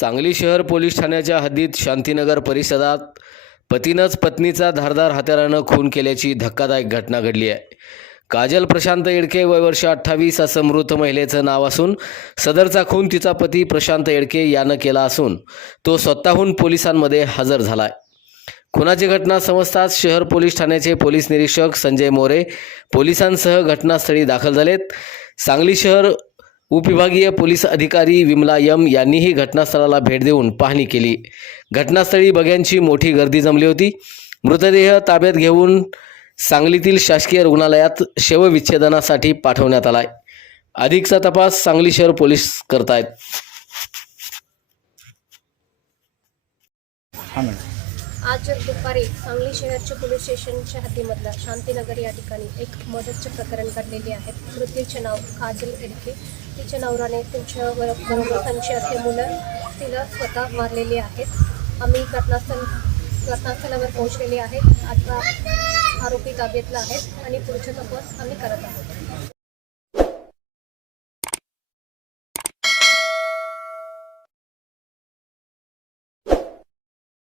सांगली शहर पोलीस ठाण्याच्या हद्दीत शांतीनगर परिसरात पतीनंच पत्नीचा धारदार हत्यारानं खून केल्याची धक्कादायक घटना घडली आहे. काजल प्रशांत येडके वय वर्ष अठ्ठावीस असं मृत महिलेचं नाव असून सदरचा खून तिचा पती प्रशांत येडके यानं केला असून तो स्वतःहून पोलिसांमध्ये हजर झालाय. खुनाची घटना समजताच शहर पोलीस ठाण्याचे पोलीस निरीक्षक संजय मोरे पोलिसांसह घटनास्थळी दाखल झालेत. सांगली शहर उपविभागीय पोलीस अधिकारी विमला यम यांनीही घटनास्थळाला भेट देऊन पाहणी केली. घटनास्थळी बघ्यांची मोठी गर्दी जमली होती. मृतदेह ताब्यात घेऊन सांगलीतील शासकीय रुग्णालयात शवविच्छेदनासाठी पाठवण्यात आलाय. अधिकचा तपास सांगली शहर पोलीस करतायत. हां आज दुपारी सांगली शहरच्या पोलीस स्टेशनच्या हद्दीमधल्या शांतीनगर या ठिकाणी एक मदतचे प्रकरण घडलेले आहे. मृत्यूचे नाव काजल एडके. तिच्या नवराने त्यांच्या बरोबर त्यांची असे मुलं तिला स्वतः मारलेली आहेत. आम्ही घटनास्थळ घटनास्थळावर पोहोचलेले आहेत. आता आरोपी ताब्यातला आहेत आणि पुढचा तपास आम्ही करत आहोत.